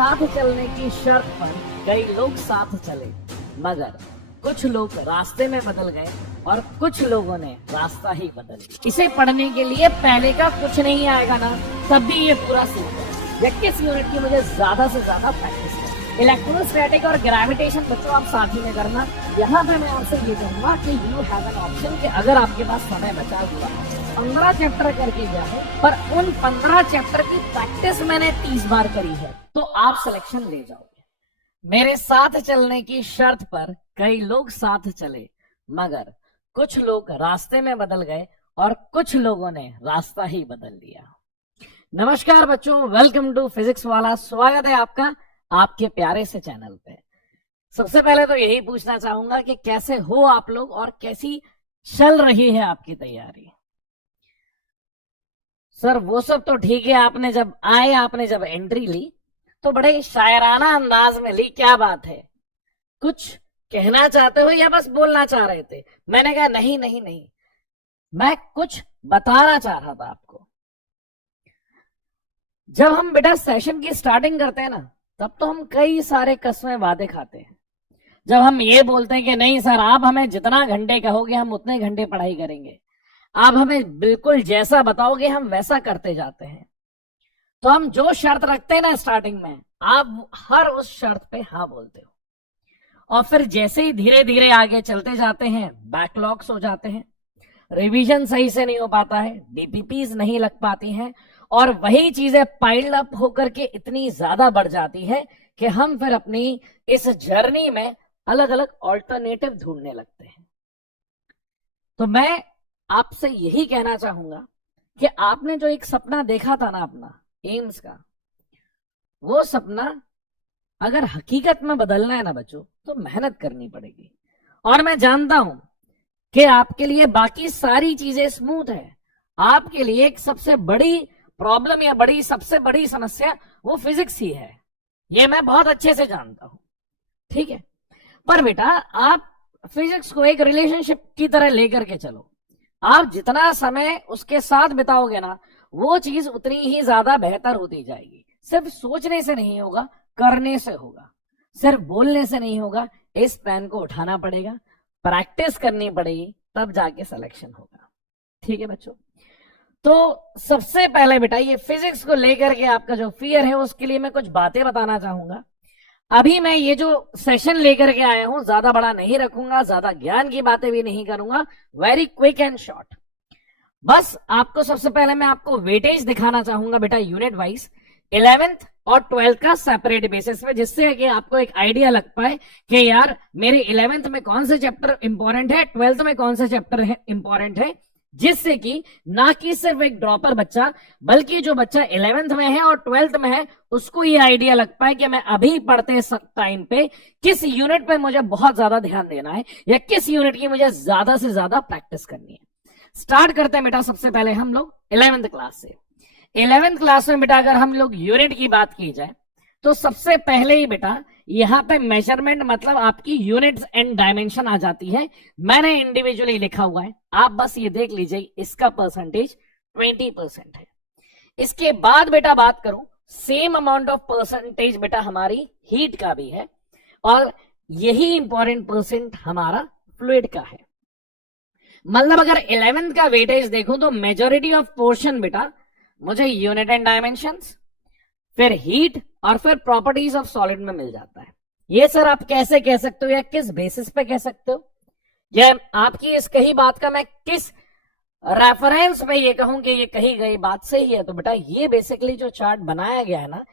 साथ चलने की शर्त पर कई लोग साथ चले, मगर कुछ लोग रास्ते में बदल गए और कुछ लोगों ने रास्ता ही बदल दिया। इसे पढ़ने के लिए पहले का कुछ नहीं आएगा ना, तब भी ये पूरा सीख है। 21 यूनिट की मुझे ज्यादा से ज्यादा प्रैक्टिस है। इलेक्ट्रोस्टैटिक और ग्रेविटेशन बच्चों आप साथ ही में करना। यहाँ पे मैं आपसे ये कहूंगा कि यू हैव एन ऑप्शन कि अगर आपके पास समय बचा हुआ 15 चैप्टर करके जाए, पर उन 15 चैप्टर की प्रैक्टिस मैंने 30 बार करी है, तो आप सिलेक्शन ले जाओगे। मेरे साथ चलने की शर्त पर कई लोग साथ चले, मगर कुछ लोग रास्ते में बदल गए और कुछ लोगों ने रास्ता ही बदल लिया। नमस्कार बच्चों, वेलकम टू फिजिक्स वाला। स्वागत है आपका आपके प्यारे से चैनल पे। सबसे पहले तो यही पूछना चाहूंगा कि कैसे हो आप लोग और कैसी चल रही है आपकी तैयारी। सर वो सब तो ठीक है, आपने जब एंट्री ली तो बड़े शायराना अंदाज में ली, क्या बात है, कुछ कहना चाहते हो या बस बोलना चाह रहे थे? मैंने कहा नहीं नहीं नहीं, मैं कुछ बताना चाह रहा था आपको। जब हम बेटा सेशन की स्टार्टिंग करते हैं ना, तब तो हम कई सारे कसमें वादे खाते हैं। जब हम ये बोलते हैं कि नहीं सर, आप हमें जितना घंटे कहोगे हम उतने घंटे पढ़ाई करेंगे, आप हमें बिल्कुल जैसा बताओगे हम वैसा करते जाते हैं, तो हम जो शर्त रखते हैं ना स्टार्टिंग में, आप हर उस शर्त पे हाँ बोलते हो। और फिर जैसे ही धीरे धीरे आगे चलते जाते हैं, बैकलॉग्स हो जाते हैं, रिवीजन सही से नहीं हो पाता है, डीपीपीज नहीं लग पाती हैं, और वही चीजें पाइल अप होकर के इतनी ज्यादा बढ़ जाती है कि हम फिर अपनी इस जर्नी में अलग अलग ऑल्टरनेटिव ढूंढने लगते हैं। तो मैं आपसे यही कहना चाहूंगा कि आपने जो एक सपना देखा था ना अपना एम्स का, वो सपना अगर हकीकत में बदलना है ना बच्चों, तो मेहनत करनी पड़ेगी। और मैं जानता हूं कि आपके लिए बाकी सारी चीजें स्मूथ है, आपके लिए एक सबसे बड़ी प्रॉब्लम या सबसे बड़ी समस्या वो फिजिक्स ही है, ये मैं बहुत अच्छे से जानता हूं, ठीक है। पर बेटा आप फिजिक्स को एक रिलेशनशिप की तरह लेकर के चलो। आप जितना समय उसके साथ बिताओगे ना, वो चीज उतनी ही ज्यादा बेहतर होती जाएगी। सिर्फ सोचने से नहीं होगा, करने से होगा। सिर्फ बोलने से नहीं होगा, इस पेन को उठाना पड़ेगा, प्रैक्टिस करनी पड़ेगी, तब जाके सिलेक्शन होगा, ठीक है बच्चों। तो सबसे पहले बेटा ये फिजिक्स को लेकर के आपका जो फियर है, उसके लिए मैं कुछ बातें बताना चाहूंगा। अभी मैं ये जो सेशन लेकर के आया हूं, ज्यादा बड़ा नहीं रखूंगा, ज्यादा ज्ञान की बातें भी नहीं करूंगा, वेरी क्विक एंड शॉर्ट। बस आपको सबसे पहले मैं आपको वेटेज दिखाना चाहूंगा बेटा यूनिट वाइज, 11th और 12th का सेपरेट बेसिस पे, जिससे कि आपको एक आइडिया लग पाए कि यार मेरे 11th में कौन से चैप्टर इंपॉर्टेंट है, 12th में कौन से चैप्टर है इंपॉर्टेंट है, जिससे कि ना कि सिर्फ एक ड्रॉपर बच्चा, बल्कि जो बच्चा 11th में है और 12th में है, उसको ये आइडिया लग पाए कि मैं अभी पढ़ते टाइम पे किस यूनिट पे मुझे बहुत ज्यादा ध्यान देना है या किस यूनिट की मुझे ज्यादा से ज्यादा प्रैक्टिस करनी है। स्टार्ट करते हैं बेटा सबसे पहले हम लोग 11th क्लास से। 11th क्लास में बेटा अगर हम लोग यूनिट की बात की जाए, तो सबसे पहले ही बेटा यहां पे मेजरमेंट मतलब आपकी यूनिट्स एंड डायमेंशन आ जाती है। मैंने इंडिविजुअली लिखा हुआ है, आप बस ये देख लीजिए, इसका परसेंटेज 20% है। इसके बाद बेटा बात करूं, सेम अमाउंट ऑफ परसेंटेज बेटा हमारी हीट का भी है, और यही इंपॉर्टेंट परसेंट हमारा फ्लूइड का है। मतलब अगर 11th का वेटेज देखूं तो मेजोरिटी ऑफ पोर्शन बेटा मुझे यूनिट एंड डायमेंशंस, फिर हीट और फिर प्रॉपर्टीज ऑफ सॉलिड में मिल जाता है। ये सर आप कैसे कह सकते हो या किस बेसिस पे कह सकते हो, या आपकी इस कही बात का मैं किस रेफरेंस पे ये कहूं कि ये कही गई बात सही है? तो बेटा ये बेसिकली जो चार्ट बनाया गया है ना,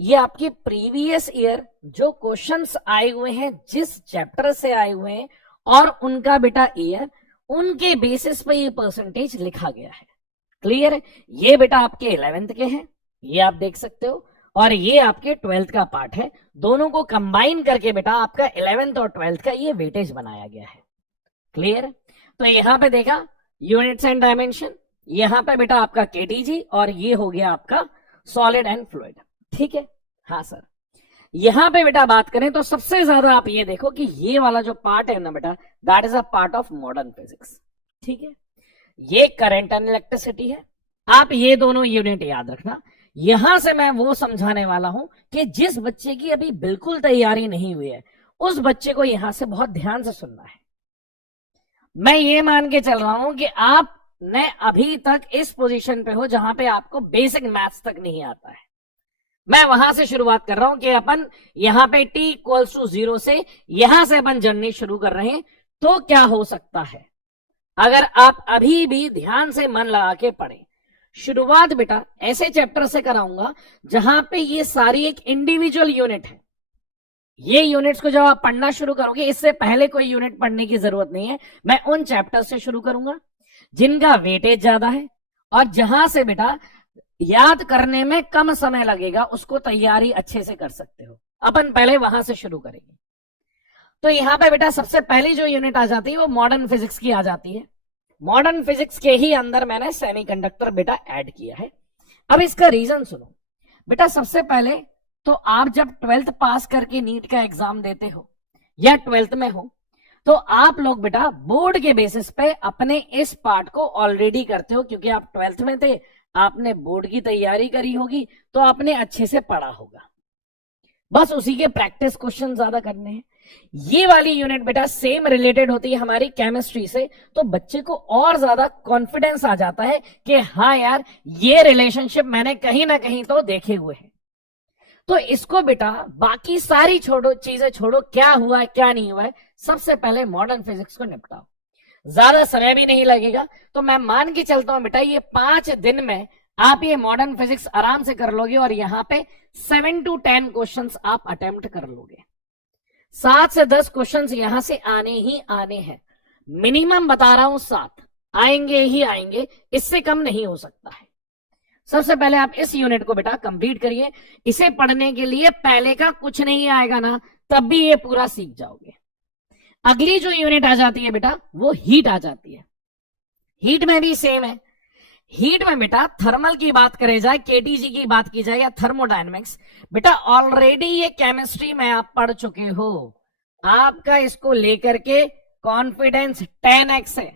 ये आपके प्रीवियस ईयर जो क्वेश्चंस आए हुए हैं, जिस चैप्टर से आए हुए हैं और उनका बेटा ईयर, उनके बेसिस पे ये परसेंटेज लिखा गया है। क्लियर है? ये बेटा आपके 11th के हैं, ये आप देख सकते हो, और ये आपके 12th का पार्ट है। दोनों को कंबाइन करके बेटा आपका 11th और 12th का ये वेटेज बनाया गया है। क्लियर? तो यहां पे देखा यूनिट्स एंड डायमेंशन, यहां पे बेटा आपका केटीजी, और ये हो गया आपका सॉलिड एंड फ्लूइड, ठीक है। हाँ सर, यहां पे बेटा बात करें तो सबसे ज्यादा आप ये देखो कि ये वाला जो पार्ट है ना बेटा, that is a part of modern physics, ठीक है। ये करंट एंड इलेक्ट्रिसिटी है। आप ये दोनों यूनिट याद रखना, यहां से मैं वो समझाने वाला हूं कि जिस बच्चे की अभी बिल्कुल तैयारी नहीं हुई है, उस बच्चे को यहां से बहुत ध्यान से सुनना है। मैं ये मान के चल रहा हूं कि आप ने अभी तक इस पोजीशन पे हो जहां पे आपको बेसिक मैथ्स तक नहीं आता है। मैं वहां से शुरुआत कर रहा हूं कि अपन यहां पे t इक्वल्स टू 0 से यहां से अपन जर्नी शुरू कर रहे हैं। तो क्या हो सकता है अगर आप अभी भी ध्यान से मन लगा के पढ़े। शुरुआत बेटा ऐसे चैप्टर से कराऊंगा जहां पे ये सारी एक इंडिविजुअल यूनिट है। ये यूनिट्स को जब आप पढ़ना शुरू करोगे, इससे पहले कोई यूनिट पढ़ने की जरूरत नहीं है। मैं उन चैप्टर से शुरू करूंगा जिनका वेटेज ज्यादा है और जहां से बेटा याद करने में कम समय लगेगा, उसको तैयारी अच्छे से कर सकते हो। अपन पहले वहां से शुरू करेंगे। तो यहां पे बेटा सबसे पहली जो यूनिट आ जाती है वो मॉडर्न फिजिक्स की आ जाती है। मॉडर्न फिजिक्स के ही अंदर मैंने सेमीकंडक्टर बेटा ऐड किया है। अब इसका रीजन सुनो बेटा। सबसे पहले तो आप जब 12th पास करके नीट का एग्जाम देते हो या 12th में हो, तो आप लोग बेटा बोर्ड के बेसिस पे अपने इस पार्ट को ऑलरेडी करते हो, क्योंकि आप 12th में थे, आपने बोर्ड की तैयारी करी होगी, तो आपने अच्छे से पढ़ा होगा। बस उसी के प्रैक्टिस क्वेश्चन ज्यादा करने हैं। ये वाली यूनिट बेटा सेम रिलेटेड होती है हमारी केमिस्ट्री से, तो बच्चे को और ज्यादा कॉन्फिडेंस आ जाता है कि हाँ यार ये रिलेशनशिप मैंने कहीं ना कहीं तो देखे हुए हैं। तो इसको बेटा बाकी सारी चीजें छोड़ो, क्या हुआ है क्या नहीं हुआ है, सबसे पहले मॉडर्न फिजिक्स को निपटाओ। ज्यादा समय भी नहीं लगेगा। तो मैं मान के चलता हूं बेटा ये 5 दिन में आप ये मॉडर्न फिजिक्स आराम से कर लोगे और यहां पे 7 to 10 क्वेश्चंस आप अटेम्प्ट कर लोगे। 7 से 10 क्वेश्चंस यहां से आने ही आने हैं। मिनिमम बता रहा हूं 7 आएंगे ही आएंगे, इससे कम नहीं हो सकता है। सबसे पहले आप इस यूनिट को बेटा कंप्लीट करिए। इसे पढ़ने के लिए पहले का कुछ नहीं आएगा ना, तब भी ये पूरा सीख जाओगे। अगली जो यूनिट आ जाती है बेटा वो हीट आ जाती है। हीट में भी सेम है। हीट में बेटा थर्मल की बात करे जाए, केटीजी की बात की जाए या थर्मोडायनेमिक्स, बेटा ऑलरेडी ये केमिस्ट्री में आप पढ़ चुके हो। आपका इसको लेकर के कॉन्फिडेंस 10x है।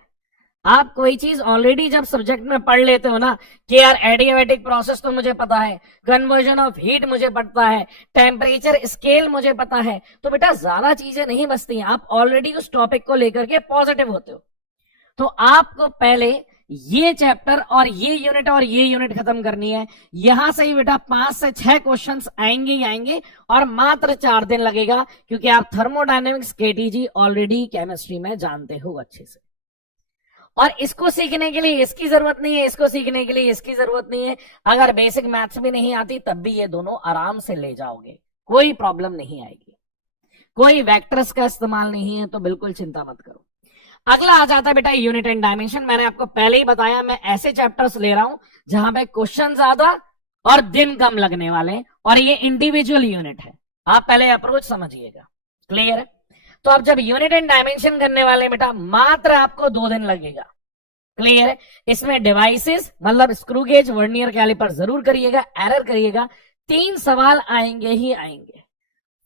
आप कोई चीज ऑलरेडी जब सब्जेक्ट में पढ़ लेते हो ना कि यार एडियाबैटिक प्रोसेस तो मुझे पता है, कन्वर्जन ऑफ हीट मुझे पता है, टेम्परेचर स्केल मुझे पता है, तो बेटा ज्यादा चीजें नहीं बचती हैं। आप ऑलरेडी उस टॉपिक को लेकर के पॉजिटिव होते हो। तो आपको पहले ये चैप्टर और ये यूनिट खत्म करनी है। यहां से ही बेटा 5 से 6 क्वेश्चंस आएंगे ही आएंगे और मात्र 4 दिन लगेगा, क्योंकि आप थर्मोडायनेमिक्स केटीजी ऑलरेडी केमिस्ट्री में जानते हो अच्छे से। और इसको सीखने के लिए इसकी जरूरत नहीं है, इसको सीखने के लिए इसकी जरूरत नहीं है। अगर बेसिक मैथ्स भी नहीं आती तब भी ये दोनों आराम से ले जाओगे, कोई प्रॉब्लम नहीं आएगी। कोई वेक्टर्स का इस्तेमाल नहीं है, तो बिल्कुल चिंता मत करो। अगला आ जाता है बेटा यूनिट एंड डायमेंशन। मैंने आपको पहले ही बताया मैं ऐसे चैप्टर्स ले रहा हूं जहां पे क्वेश्चन ज्यादा और दिन कम लगने वाले हैं, और ये इंडिविजुअल यूनिट है। आप पहले अप्रोच समझिएगा। क्लियर है? तो आप जब यूनिट एंड डायमेंशन करने वाले बेटा मात्र आपको 2 दिन लगेगा। क्लियर है? इसमें डिवाइसेस मतलब स्क्रू गेज, वर्नियर कैलिपर जरूर करिएगा, एरर करिएगा। 3 सवाल आएंगे ही आएंगे।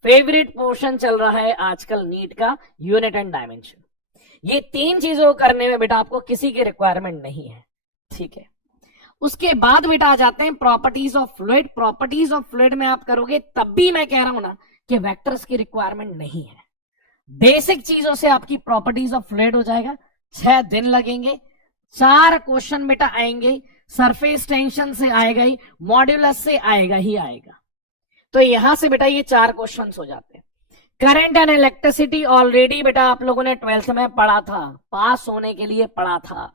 फेवरेट पोर्शन चल रहा है आजकल नीट का यूनिट एंड डायमेंशन। ये 3 चीजों को करने में बेटा आपको किसी की रिक्वायरमेंट नहीं है। ठीक है, उसके बाद बेटा आ जाते हैं properties of fluid. Properties of fluid में आप करोगे तब भी मैं कह रहा हूं ना कि वेक्टर्स की रिक्वायरमेंट नहीं है। बेसिक चीजों से आपकी प्रॉपर्टीज ऑफ फ्लूइड हो जाएगा। 6 दिन लगेंगे। 4 क्वेश्चन बेटा आएंगे। सरफेस टेंशन से आएगा ही, मॉड्यूलस से आएगा ही आएगा। तो यहां से बेटा ये 4 क्वेश्चन हो जाते हैं। करंट एंड इलेक्ट्रिसिटी ऑलरेडी बेटा आप लोगों ने 12th में पढ़ा था, पास होने के लिए पढ़ा था।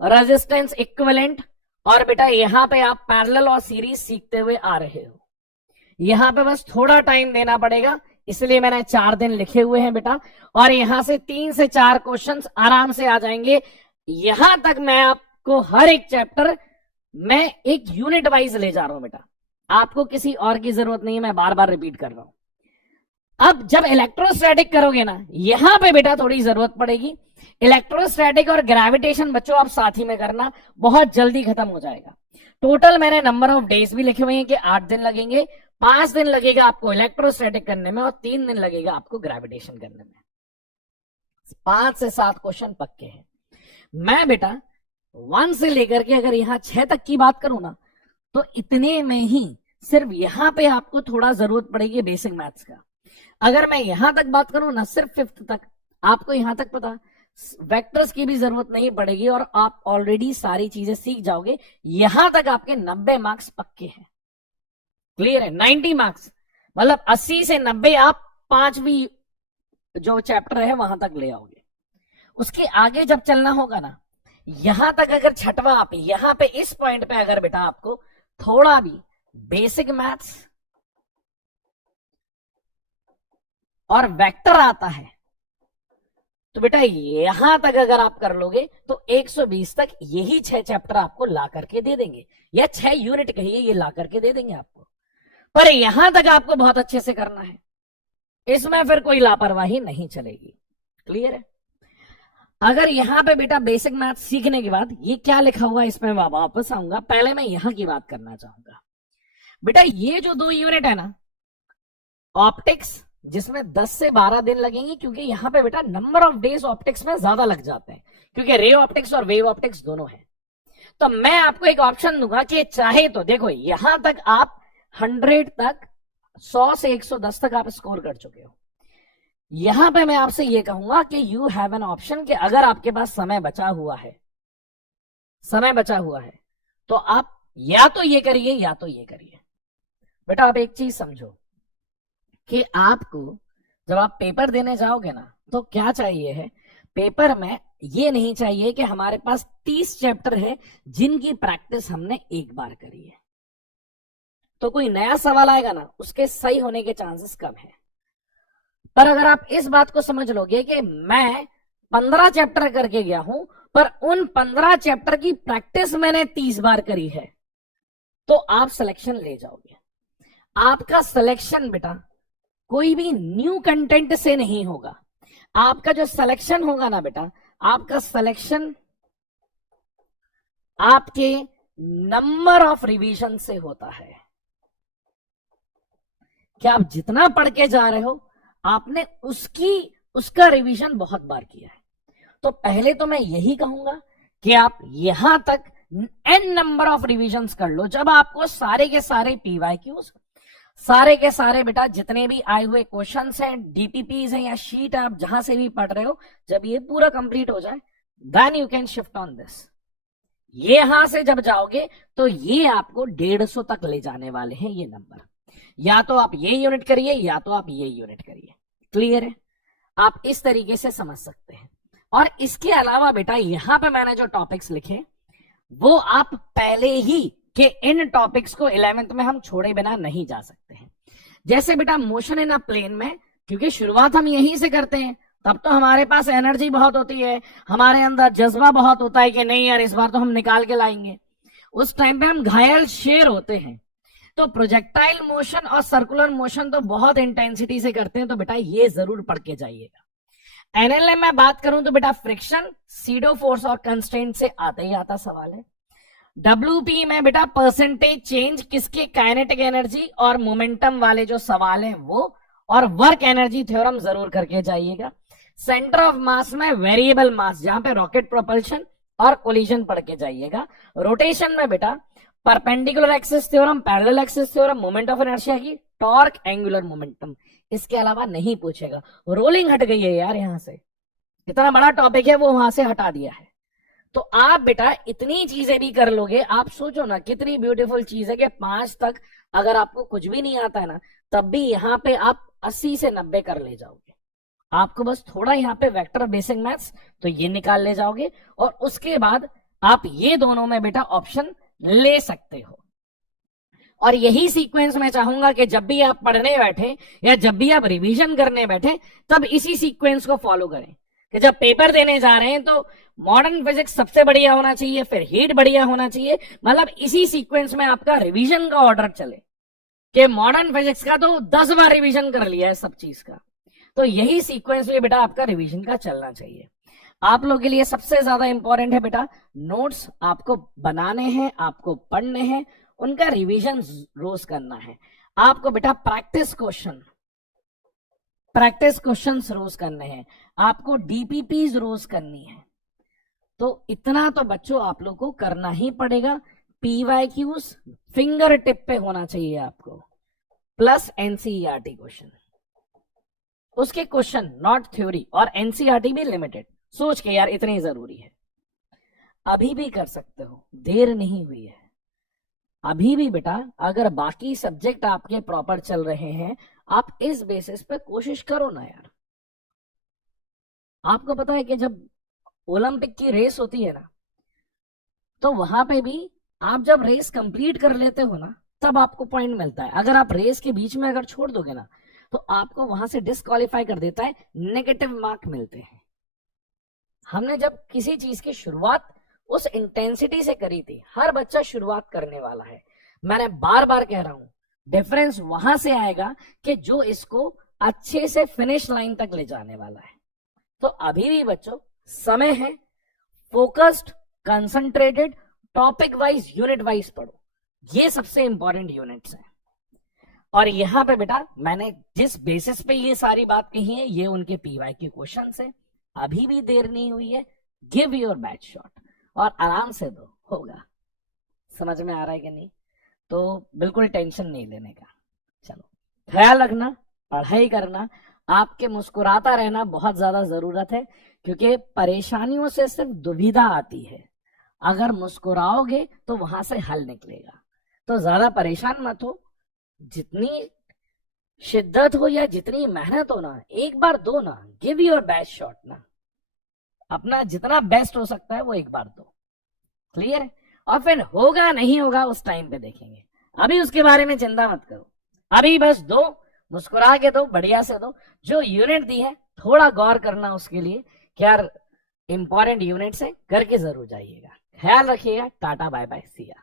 रेजिस्टेंस इक्विवेलेंट, और बेटा यहां पे आप पैरेलल और सीरीज सीखते हुए आ रहे हो। यहां पे बस थोड़ा टाइम देना पड़ेगा, इसलिए मैंने 4 दिन लिखे हुए हैं बेटा। और यहां से 3 से 4 क्वेश्चंस आराम से आ जाएंगे। यहां तक मैं आपको हर एक चैप्टर में एक यूनिट वाइज ले जा रहा हूं बेटा। आपको किसी और की जरूरत नहीं है, मैं बार बार रिपीट कर रहा हूं। अब जब इलेक्ट्रोस्टैटिक करोगे ना, यहां पे बेटा थोड़ी जरूरत पड़ेगी। इलेक्ट्रोस्टैटिक और ग्रेविटेशन बच्चों आप साथ ही में करना, बहुत जल्दी खत्म हो जाएगा। टोटल मैंने नंबर ऑफ डेज भी लिखे हुए हैं कि 8 दिन लगेंगे। 5 दिन लगेगा आपको इलेक्ट्रोस्टैटिक करने में और 3 दिन लगेगा आपको ग्रेविटेशन करने में। 5 से 7 क्वेश्चन पक्के हैं। मैं बेटा 1 से लेकर के अगर यहां 6 तक की बात करूं ना, तो इतने में ही सिर्फ यहां पे आपको थोड़ा जरूरत पड़ेगी बेसिक मैथ्स का। अगर मैं यहां तक बात करूं ना, सिर्फ 5th तक, आपको यहां तक पता, वेक्टर्स की भी जरूरत नहीं पड़ेगी और आप ऑलरेडी सारी चीजें सीख जाओगे। यहां तक आपके 90 मार्क्स पक्के हैं। क्लियर है? 90 मार्क्स मतलब 80 से 90 आप 5वीं जो चैप्टर है वहां तक ले आओगे। उसके आगे जब चलना होगा ना, यहां तक अगर छठवा आप यहां पे इस पॉइंट पे अगर बेटा आपको थोड़ा भी बेसिक मैथ्स और वेक्टर आता है तो बेटा यहां तक अगर आप कर लोगे तो 120 तक यही 6 चैप्टर आपको ला करके दे देंगे, या 6 यूनिट कहिए, ये ला करके दे देंगे आपको। पर यहां तक आपको बहुत अच्छे से करना है, इसमें फिर कोई लापरवाही नहीं चलेगी। क्लियर है? अगर यहां पे बेटा बेसिक मैथ सीखने के बाद ये क्या लिखा हुआ है इसमें वापस आऊंगा, पहले मैं यहां की बात करना चाहूंगा। बेटा ये जो 2 यूनिट है ना ऑप्टिक्स, जिसमें 10 से 12 दिन लगेंगे, क्योंकि यहां पे बेटा नंबर ऑफ डेज ऑप्टिक्स में ज्यादा लग जाते हैं, क्योंकि रे ऑप्टिक्स और वेव ऑप्टिक्स दोनों है। तो मैं आपको एक ऑप्शन दूंगा कि चाहे तो देखो यहां तक आप 100 तक, 100 से 110 तक आप स्कोर कर चुके हो। यहां पे मैं आपसे यह कहूंगा कि यू हैव एन ऑप्शन कि अगर आपके पास समय बचा हुआ है, तो आप या तो ये करिए या तो ये करिए। बेटा आप एक चीज समझो कि आपको जब आप पेपर देने जाओगे ना तो क्या चाहिए है, पेपर में ये नहीं चाहिए कि हमारे पास 30 चैप्टर है जिनकी प्रैक्टिस हमने एक बार करी है, तो कोई नया सवाल आएगा ना उसके सही होने के चांसेस कम है। पर अगर आप इस बात को समझ लोगे कि मैं 15 चैप्टर करके गया हूं पर उन 15 चैप्टर की प्रैक्टिस मैंने 30 बार करी है, तो आप सिलेक्शन ले जाओगे। आपका सिलेक्शन बेटा कोई भी न्यू कंटेंट से नहीं होगा, आपका जो सिलेक्शन होगा ना बेटा, आपका सिलेक्शन आपके नंबर ऑफ रिवीजन से होता है। क्या आप जितना पढ़ के जा रहे हो आपने उसका रिवीजन बहुत बार किया है। तो पहले तो मैं यही कहूंगा कि आप यहां तक n नंबर ऑफ रिवीजन्स कर लो। जब आपको सारे के सारे PYQs, सारे के सारे बेटा जितने भी आए हुए क्वेश्चंस हैं, DPPs हैं या शीट आप जहां से भी पढ़ रहे हो, जब ये पूरा कंप्लीट हो जाए then you can shift on this. ये यहां से जब जाओगे तो ये आपको 150 तक ले जाने वाले हैं ये नंबर। या तो आप ये यूनिट करिए या तो आप ये यूनिट करिए। क्लियर है? आप इस तरीके से समझ सकते हैं। और इसके अलावा बेटा यहां पे मैंने जो टॉपिक्स लिखे वो आप पहले ही कि इन टॉपिक्स को 11th में हम छोड़े बिना नहीं जा सकते हैं। जैसे बेटा मोशन इन अ प्लेन में, क्योंकि शुरुआत हम यहीं से करते हैं, तब तो हमारे पास एनर्जी बहुत होती है, हमारे अंदर जज्बा बहुत होता है कि नहीं यार इस बार तो हम निकाल के लाएंगे। उस टाइम पे हम घायल शेर होते हैं। तो प्रोजेक्टाइल मोशन और सर्कुलर मोशन तो बहुत इंटेंसिटी से करते हैं, तो बेटा ये जरूर पढ़ के जाइएगा। एनएलएम में बात करूं तो बेटा फ्रिक्शन, सीडो फोर्स और कंस्ट्रेंट से आता ही आता सवाल है। WP में बेटा परसेंटेज चेंज किसके काइनेटिक एनर्जी और मोमेंटम वाले जो सवाल हैं वो, और वर्क एनर्जी थ्योरम जरूर करके जाइएगा। सेंटर ऑफ मास में वेरिएबल मास, जहां पे रॉकेट प्रोपल्शन और कोलिजन पढ़ के जाइएगा। रोटेशन में बेटा perpendicular axis theorem, parallel axis theorem, moment of inertia की, टॉर्क, एंगुलर मोमेंटम। इसके अलावा नहीं पूछेगा। रोलिंग हट गई है यार, यहां से इतना बड़ा टॉपिक है वो वहां से हटा दिया है। तो आप बेटा इतनी चीजें भी कर लोगे, आप सोचो ना कितनी ब्यूटीफुल चीज है कि 5 तक अगर आपको कुछ भी नहीं आता है ना तब भी यहाँ पे आप 80 से 90 कर ले जाओगे। आपको बस थोड़ा यहाँ पे वेक्टर बेसिक मैथ्स तो ये निकाल ले जाओगे, और उसके बाद आप ये दोनों में बेटा ऑप्शन ले सकते हो। और यही सीक्वेंस मैं चाहूंगा कि जब भी आप पढ़ने बैठे या जब भी आप रिवीजन करने बैठे तब इसी सीक्वेंस को फॉलो करें कि जब पेपर देने जा रहे हैं तो मॉडर्न फिजिक्स सबसे बढ़िया होना चाहिए, फिर हीट बढ़िया होना चाहिए, मतलब इसी सीक्वेंस में आपका रिवीजन का ऑर्डर चले कि मॉडर्न फिजिक्स का तो 10 बार रिवीजन कर लिया है सब चीज का, तो यही सीक्वेंस में बेटा आपका रिवीजन का चलना चाहिए। आप लोगों के लिए सबसे ज्यादा इंपॉर्टेंट है बेटा नोट्स आपको बनाने हैं, आपको पढ़ने हैं, उनका रिवीजन रोज करना है। आपको बेटा प्रैक्टिस क्वेश्चंस रोज करने हैं, आपको DPPs रोज करनी है। तो इतना तो बच्चों आप लोग को करना ही पड़ेगा, पीवाईक्यूज फिंगर टिप पे होना चाहिए आपको, प्लस एनसीईआरटी क्वेश्चन, उसके क्वेश्चन नॉट थ्योरी, और एनसीईआरटी भी लिमिटेड। सोच के यार इतनी जरूरी है, अभी भी कर सकते हो, देर नहीं हुई है। अभी भी बेटा अगर बाकी सब्जेक्ट आपके प्रॉपर चल रहे हैं, आप इस बेसिस पे कोशिश करो ना यार। आपको पता है कि जब ओलंपिक की रेस होती है ना, तो वहां पे भी आप जब रेस कंप्लीट कर लेते हो ना, तब आपको पॉइंट मिलता है। अगर आप रेस के बीच में अगर छोड़ दोगे ना, तो आपको वहां से डिस्क्वालीफाई कर देता है, नेगेटिव मार्क मिलते हैं। हमने जब किसी चीज की शुरुआत उस इंटेंसिटी से करी थी, हर बच्चा शुरुआत करने वाला है, मैंने बार बार कह रहा हूं, डिफरेंस वहां से आएगा कि जो इसको अच्छे से फिनिश लाइन तक ले जाने वाला है। तो अभी भी बच्चों समय है, focused, concentrated, topic wise, unit wise पढ़ो, ये सबसे इंपॉर्टेंट यूनिट्स हैं। और यहां पे बेटा मैंने जिस बेसिस पे ये सारी बात कही है, ये उनके पीवाई के क्वेश्चन है। अभी भी देर नहीं हुई है, गिव योर बेस्ट शॉट और आराम से दो, होगा। समझ में आ रहा है कि नहीं? तो बिल्कुल टेंशन नहीं लेने का। चलो, ख्याल रखना, पढ़ाई करना, आपके मुस्कुराता रहना बहुत ज्यादा जरूरत है, क्योंकि परेशानियों से सिर्फ दुविधा आती है, अगर मुस्कुराओगे तो वहां से हल निकलेगा। तो ज्यादा परेशान मत हो, जितनी शिद्दत हो या जितनी मेहनत हो ना, एक बार दो ना, गिव योर बेस्ट शॉट ना, अपना जितना बेस्ट हो सकता है वो एक बार दो। क्लियर है? और फिर होगा नहीं होगा उस टाइम पे देखेंगे, अभी उसके बारे में चिंता मत करो, अभी बस दो, मुस्कुरा के दो, बढ़िया से दो। जो यूनिट दी है थोड़ा गौर करना उसके लिए, क्या इंपॉर्टेंट यूनिट है, करके जरूर जाइएगा। ख्याल रखिएगा, टाटा बाय बाय, सी या।